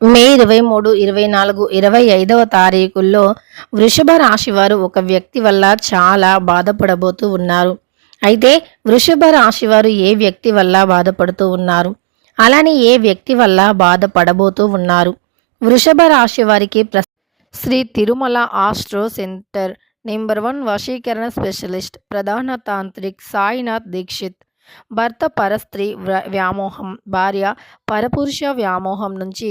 మే ఇరవై మూడు ఇరవై నాలుగు ఇరవై ఐదవ తారీఖుల్లో వృషభ రాశి వారు ఒక వ్యక్తి వల్ల చాలా బాధపడబోతూ ఉన్నారు. అయితే వృషభ రాశి వారు ఏ వ్యక్తి వల్ల బాధపడుతూ ఉన్నారు? అలానే ఏ వ్యక్తి వల్ల బాధపడబోతూ ఉన్నారు? వృషభ రాశి వారికి ప్ర Sri Tirumala astro centre number one వశీకరణ స్పెషలిస్ట్ ప్రధాన తాంత్రిక్ సాయినాథ్ దీక్షిత్ భర్త పరస్త్రీ వ్యామోహం భార్య పరపురుష వ్యామోహం నుంచి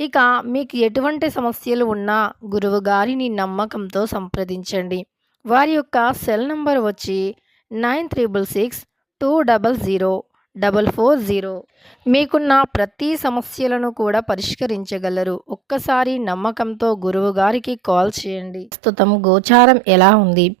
ఇక మీకు ఎటువంటి సమస్యలు ఉన్నా గురువు గారిని నమ్మకంతో సంప్రదించండి. వారి యొక్క సెల్ నంబర్ వచ్చి nine triple six two double zero double four zero. మీకున్న ప్రతి సమస్యలను కూడా పరిష్కరించగలరు. ఒక్కసారి నమ్మకంతో గురువు గారికి కాల్ చేయండి. ప్రస్తుతం గోచారం ఎలా ఉంది?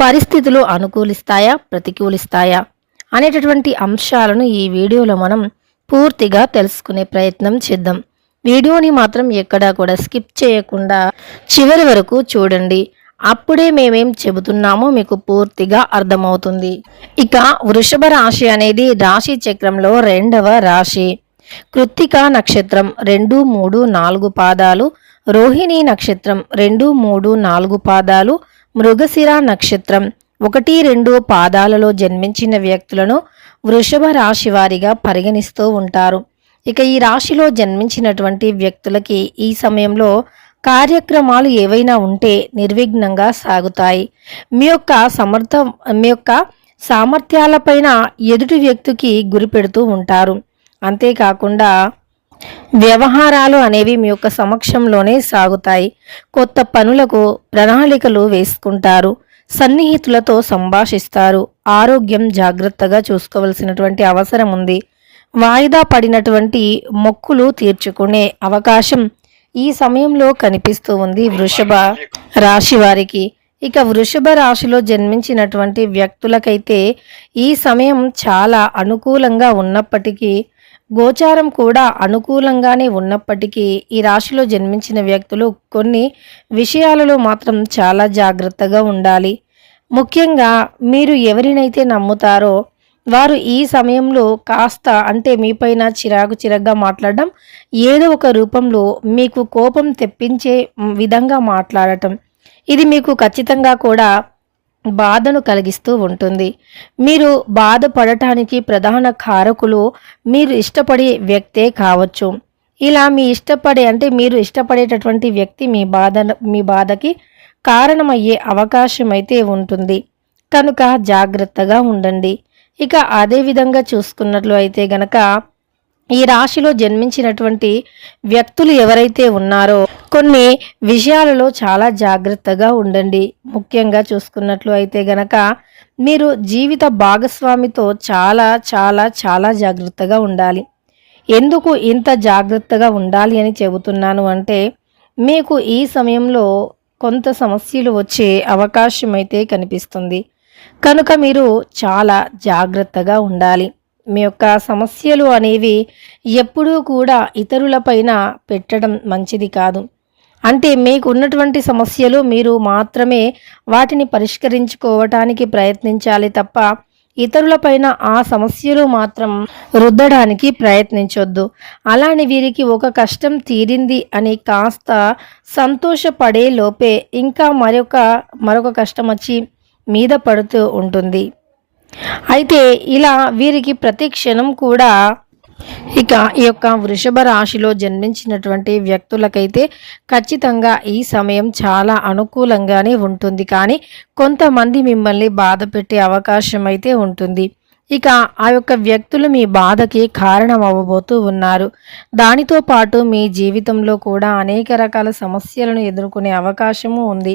పరిస్థితులు అనుకూలిస్తాయా? ప్రతికూలిస్తాయా? అనేటటువంటి అంశాలను ఈ వీడియోలో మనం పూర్తిగా తెలుసుకునే ప్రయత్నం చేద్దాం. వీడియోని మాత్రం ఎక్కడా కూడా స్కిప్ చేయకుండా చివరి వరకు చూడండి. అప్పుడే మేమేం చెబుతున్నామో మీకు పూర్తిగా అర్థమవుతుంది. ఇక వృషభ రాశి అనేది రాశి చక్రంలో రెండవ రాశి. కృత్తిక నక్షత్రం రెండు మూడు నాలుగు పాదాలు. రోహిణి నక్షత్రం రెండు మూడు నాలుగు పాదాలు. మృగశిర నక్షత్రం ఒకటి రెండు పాదాలలో జన్మించిన వ్యక్తులను వృషభ రాశి వారిగా పరిగణిస్తూ ఉంటారు. ఇక ఈ రాశిలో జన్మించినటువంటి వ్యక్తులకి ఈ సమయంలో కార్యక్రమాలు ఏవైనా ఉంటే నిర్విఘ్నంగా సాగుతాయి. మీ యొక్క సమర్థ మీ యొక్క సామర్థ్యాలపైన ఎదుటి వ్యక్తికి గురిపెడుతూ ఉంటారు. అంతేకాకుండా వ్యవహారాలు అనేవి మీ యొక్క సమక్షంలోనే సాగుతాయి. కొత్త పనులకు ప్రణాళికలు వేసుకుంటారు. సన్నిహితులతో సంభాషిస్తారు. ఆరోగ్యం జాగ్రత్తగా చూసుకోవలసినటువంటి అవసరం ఉంది. వాయిదా పడినటువంటి మొక్కులు తీర్చుకునే అవకాశం ఈ సమయంలో కనిపిస్తూ ఉంది. వృషభ రాశి వారికి. ఇక వృషభ రాశిలో జన్మించినటువంటి వ్యక్తులకైతే ఈ సమయం చాలా అనుకూలంగా ఉన్నప్పటికీ గోచారం కూడా అనుకూలంగానే ఉన్నప్పటికీ ఈ రాశిలో జన్మించిన వ్యక్తులు కొన్ని విషయాలలో మాత్రం చాలా జాగ్రత్తగా ఉండాలి. ముఖ్యంగా మీరు ఎవరినైతే నమ్ముతారో వారు ఈ సమయంలో కాస్త అంటే మీపైన చిరాకు చిరగ్గా మాట్లాడడం ఏదో ఒక రూపంలో మీకు కోపం తెప్పించే విధంగా మాట్లాడటం. ఇది మీకు ఖచ్చితంగా కూడా బాధను కలిగిస్తూ ఉంటుంది. మీరు బాధపడటానికి ప్రధాన కారకులు మీరు ఇష్టపడే వ్యక్తే కావచ్చు. ఇలా మీ ఇష్టపడే అంటే మీరు ఇష్టపడేటటువంటి వ్యక్తి మీ బాధ మీ బాధకి కారణమయ్యే అవకాశం అయితే ఉంటుంది. కనుక జాగ్రత్తగా ఉండండి. ఇక అదే విధంగా చూసుకున్నట్లు అయితే గనక ఈ రాశిలో జన్మించినటువంటి వ్యక్తులు ఎవరైతే ఉన్నారో కొన్ని విషయాలలో చాలా జాగ్రత్తగా ఉండండి. ముఖ్యంగా చూసుకున్నట్లు అయితే గనక మీరు జీవిత భాగస్వామితో చాలా చాలా చాలా జాగ్రత్తగా ఉండాలి. ఎందుకు ఇంత జాగ్రత్తగా ఉండాలి అని చెబుతున్నాను అంటే మీకు ఈ సమయంలో కొంత సమస్యలు వచ్చే అవకాశం అయితే కనిపిస్తుంది. కనుక మీరు చాలా జాగ్రత్తగా ఉండాలి. మీ యొక్క సమస్యలు అనేవి ఎప్పుడూ కూడా ఇతరులపైన పెట్టడం మంచిది కాదు. అంటే మీకు ఉన్నటువంటి సమస్యలు మీరు మాత్రమే వాటిని పరిష్కరించుకోవటానికి ప్రయత్నించాలి తప్ప ఇతరులపైన ఆ సమస్యలు మాత్రం రుద్దడానికి ప్రయత్నించొద్దు. అలానే వీరికి ఒక కష్టం తీరింది అని కాస్త సంతోషపడే లోపే ఇంకా మరొక మరొక కష్టం వచ్చి మీద పడుతూ ఉంటుంది. అయితే ఇలా వీరికి ప్రతి క్షణం కూడా ఇక ఈ యొక్క వృషభ రాశిలో జన్మించినటువంటి వ్యక్తులకైతే ఖచ్చితంగా ఈ సమయం చాలా అనుకూలంగానే ఉంటుంది. కానీ కొంతమంది మిమ్మల్ని బాధ పెట్టే అవకాశం అయితే ఉంటుంది. ఇక ఆ యొక్క వ్యక్తులు మీ బాధకి కారణం అవ్వబోతూ ఉన్నారు. దానితో పాటు మీ జీవితంలో కూడా అనేక రకాల సమస్యలను ఎదుర్కొనే అవకాశము ఉంది.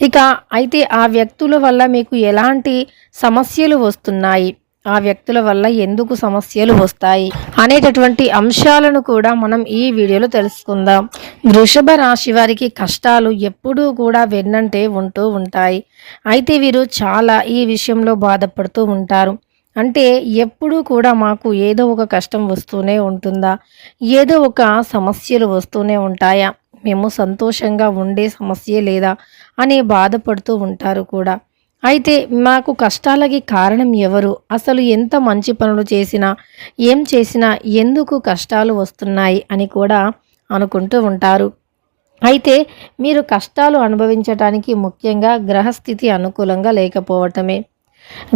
ఇక అయితే ఆ వ్యక్తుల వల్ల మీకు ఎలాంటి సమస్యలు వస్తున్నాయి? ఆ వ్యక్తుల వల్ల ఎందుకు సమస్యలు వస్తాయి? అనేటటువంటి అంశాలను కూడా మనం ఈ వీడియోలో తెలుసుకుందాం. వృషభ రాశి వారికి కష్టాలు ఎప్పుడూ కూడా వెన్నంటే ఉంటూ ఉంటాయి. అయితే వీరు చాలా ఈ విషయంలో బాధపడుతూ ఉంటారు. అంటే ఎప్పుడూ కూడా మాకు ఏదో ఒక కష్టం వస్తూనే ఉంటుందా? ఏదో ఒక సమస్యలు వస్తూనే ఉంటాయా? మేము సంతోషంగా ఉండే సమస్య లేదా అని బాధపడుతూ ఉంటారు కూడా. అయితే మాకు కష్టాలకి కారణం ఎవరు? అసలు ఎంత మంచి పనులు చేసినా ఏం చేసినా ఎందుకు కష్టాలు వస్తున్నాయి అని కూడా అనుకుంటూ ఉంటారు. అయితే మీరు కష్టాలు అనుభవించటానికి ముఖ్యంగా గ్రహస్థితి అనుకూలంగా లేకపోవటమే.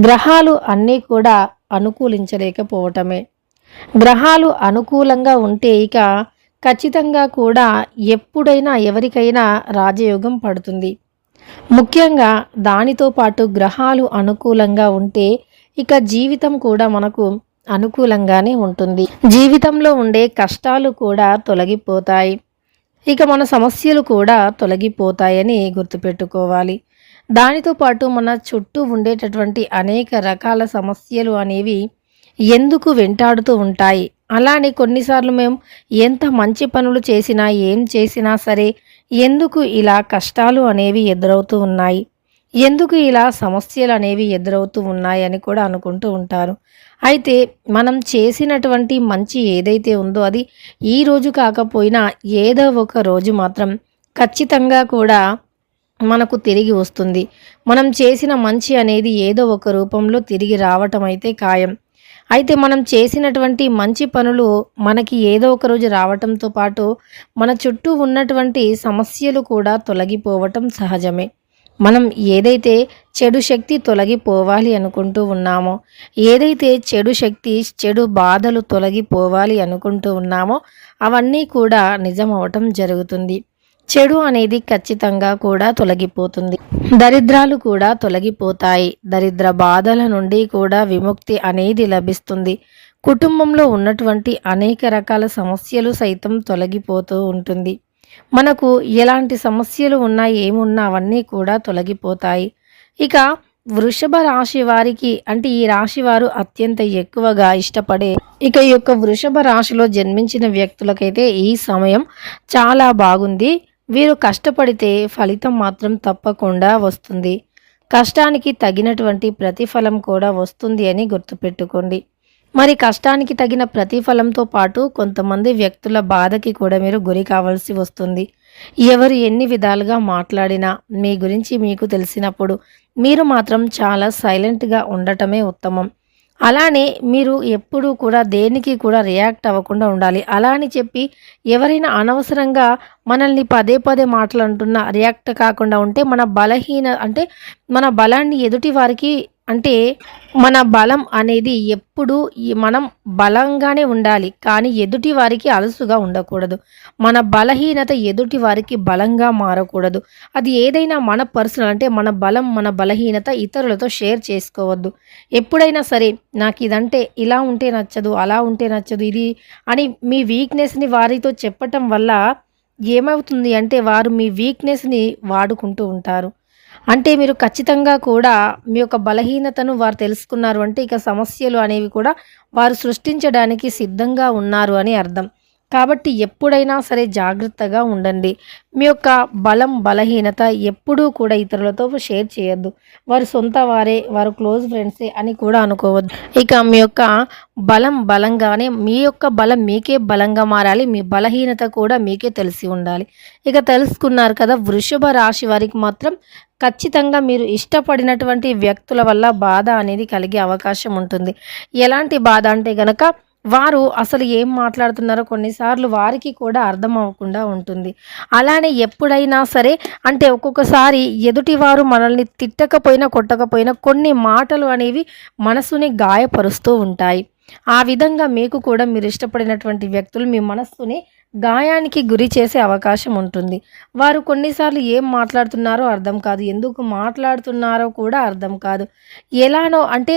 గ్రహాలు అన్నీ కూడా అనుకూలించలేకపోవటమే. గ్రహాలు అనుకూలంగా ఉంటే ఇక ఖచ్చితంగా కూడా ఎప్పుడైనా ఎవరికైనా రాజయోగం పడుతుంది. ముఖ్యంగా దానితో పాటు గ్రహాలు అనుకూలంగా ఉంటే ఇక జీవితం కూడా మనకు అనుకూలంగానే ఉంటుంది. జీవితంలో ఉండే కష్టాలు కూడా తొలగిపోతాయి. ఇక మన సమస్యలు కూడా తొలగిపోతాయని గుర్తుపెట్టుకోవాలి. దానితో పాటు మన చుట్టూ ఉండేటటువంటి అనేక రకాల సమస్యలు అనేవి ఎందుకు వెంటాడుతూ ఉంటాయి? అలానే కొన్నిసార్లు మేము ఎంత మంచి పనులు చేసినా ఏం చేసినా సరే ఎందుకు ఇలా కష్టాలు అనేవి ఎదురవుతూ ఉన్నాయి? ఎందుకు ఇలా సమస్యలు అనేవి ఎదురవుతూ ఉన్నాయి అని కూడా అనుకుంటూ ఉంటారు. అయితే మనం చేసినటువంటి మంచి ఏదైతే ఉందో అది ఈ రోజు కాకపోయినా ఏదో ఒక రోజు మాత్రం ఖచ్చితంగా కూడా మనకు తిరిగి వస్తుంది. మనం చేసిన మంచి అనేది ఏదో ఒక రూపంలో తిరిగి రావటం అయితే ఖాయం. అయితే మనం చేసినటువంటి మంచి పనులు మనకి ఏదో ఒక రోజు రావటంతో పాటు మన చుట్టూ ఉన్నటువంటి సమస్యలు కూడా తొలగిపోవటం సహజమే. మనం ఏదైతే చెడు శక్తి తొలగిపోవాలి అనుకుంటూ ఉన్నామో ఏదైతే చెడు శక్తి చెడు బాధలు తొలగిపోవాలి అనుకుంటూ ఉన్నామో అవన్నీ కూడా నిజం అవటం జరుగుతుంది. చెడు అనేది ఖచ్చితంగా కూడా తొలగిపోతుంది. దరిద్రాలు కూడా తొలగిపోతాయి. దరిద్ర బాధల నుండి కూడా విముక్తి అనేది లభిస్తుంది. కుటుంబంలో ఉన్నటువంటి అనేక రకాల సమస్యలు సైతం తొలగిపోతూ ఉంటుంది. మనకు ఎలాంటి సమస్యలు ఉన్నా ఏమున్నా అవన్నీ కూడా తొలగిపోతాయి. ఇక వృషభ రాశి వారికి అంటే ఈ రాశి వారు అత్యంత ఎక్కువగా ఇష్టపడే ఇక ఈ యొక్క వృషభ రాశిలో జన్మించిన వ్యక్తులకైతే ఈ సమయం చాలా బాగుంది. వీరు కష్టపడితే ఫలితం మాత్రం తప్పకుండా వస్తుంది. కష్టానికి తగినటువంటి ప్రతిఫలం కూడా వస్తుంది అని గుర్తుపెట్టుకోండి. మరి కష్టానికి తగిన ప్రతిఫలంతో పాటు కొంతమంది వ్యక్తుల బాధకి కూడా మీరు గురి కావాల్సి వస్తుంది. ఎవరు ఎన్ని విధాలుగా మాట్లాడినా మీ గురించి మీకు తెలిసినప్పుడు మీరు మాత్రం చాలా సైలెంట్గా ఉండటమే ఉత్తమం. అలానే మీరు ఎప్పుడూ కూడా దేనికి కూడా రియాక్ట్ అవ్వకుండా ఉండాలి. అలా అని చెప్పి ఎవరైనా అనవసరంగా మనల్ని పదే పదే మాటలు అంటున్నా రియాక్ట్ కాకుండా ఉంటే మన బలహీన అంటే మన బలాన్ని ఎదుటి వారికి అంటే మన బలం అనేది ఎప్పుడు మనం బలంగానే ఉండాలి కానీ ఎదుటి వారికి అలసుగా ఉండకూడదు. మన బలహీనత ఎదుటి వారికి బలంగా మారకూడదు. అది ఏదైనా మన పర్సనల్ అంటే మన బలం మన బలహీనత ఇతరులతో షేర్ చేసుకోవద్దు. ఎప్పుడైనా సరే నాకు ఇదంటే ఇలా ఉంటే నచ్చదు అలా ఉంటే నచ్చదు ఇది అని మీ వీక్నెస్ని వారితో చెప్పటం వల్ల ఏమవుతుంది అంటే వారు మీ వీక్నెస్ని వాడుకుంటూ ఉంటారు. అంటే మీరు ఖచ్చితంగా కూడా మీ యొక్క బలహీనతను వారు తెలుసుకున్నారు అంటే ఇక సమస్యలు అనేవి కూడా వారు సృష్టించడానికి సిద్ధంగా ఉన్నారు అని అర్థం. కాబట్టి ఎప్పుడైనా సరే జాగ్రత్తగా ఉండండి. మీ యొక్క బలం బలహీనత ఎప్పుడూ కూడా ఇతరులతో షేర్ చేయొద్దు. వారు సొంత వారే వారు క్లోజ్ ఫ్రెండ్సే అని కూడా అనుకోవద్దు. ఇక మీ యొక్క బలం బలంగానే మీ యొక్క బలం మీకే బలంగా మారాలి. మీ బలహీనత కూడా మీకే తెలిసి ఉండాలి. ఇక తెలుసుకున్నారు కదా వృషభ రాశి వారికి మాత్రం ఖచ్చితంగా మీరు ఇష్టపడినటువంటి వ్యక్తుల వల్ల బాధ అనేది కలిగే అవకాశం ఉంటుంది. ఎలాంటి బాధ అంటే గనక వారు అసలు ఏం మాట్లాడుతున్నారో కొన్నిసార్లు వారికి కూడా అర్థం అవ్వకుండా ఉంటుంది. అలానే ఎప్పుడైనా సరే అంటే ఒక్కొక్కసారి ఎదుటివారు మనల్ని తిట్టకపోయినా కొట్టకపోయినా కొన్ని మాటలు అనేవి మనసుని గాయపరుస్తూ ఉంటాయి. ఆ విధంగా మీకు కూడా మీరు ఇష్టపడినటువంటి వ్యక్తులు మీ మనస్సుని గాయానికి గురి చేసే అవకాశం ఉంటుంది. వారు కొన్నిసార్లు ఏం మాట్లాడుతున్నారో అర్థం కాదు. ఎందుకు మాట్లాడుతున్నారో కూడా అర్థం కాదు. ఎలానో అంటే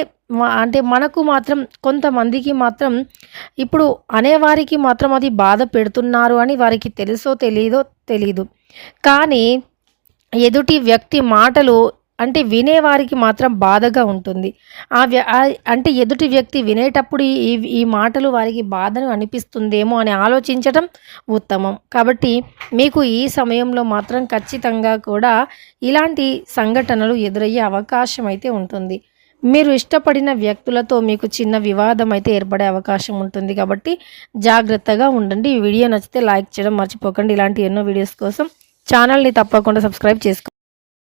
అంటే మనకు మాత్రం కొంతమందికి మాత్రం ఇప్పుడు అనేవారికి మాత్రం అది బాధ పెడుతున్నారు అని వారికి తెలుసో తెలియదో తెలీదు. కానీ ఎదుటి వ్యక్తి మాటలు అంటే వినేవారికి మాత్రం బాధగా ఉంటుంది. ఆ వ్య అంటే ఎదుటి వ్యక్తి వినేటప్పుడు ఈ ఈ మాటలు వారికి బాధను అనిపిస్తుందేమో అని ఆలోచించటం ఉత్తమం. కాబట్టి మీకు ఈ సమయంలో మాత్రం ఖచ్చితంగా కూడా ఇలాంటి సంఘటనలు ఎదురయ్యే అవకాశం అయితే ఉంటుంది. మీరు ఇష్టపడిన వ్యక్తులతో మీకు చిన్న వివాదం అయితే ఏర్పడే అవకాశం ఉంటుంది కాబట్టి జాగ్రత్తగా ఉండండి. ఈ వీడియో నచ్చితే లైక్ చేయడం మర్చిపోకండి. ఇలాంటి ఎన్నో వీడియోస్ కోసం ఛానల్ని తప్పకుండా సబ్స్క్రైబ్ చేసుకోండి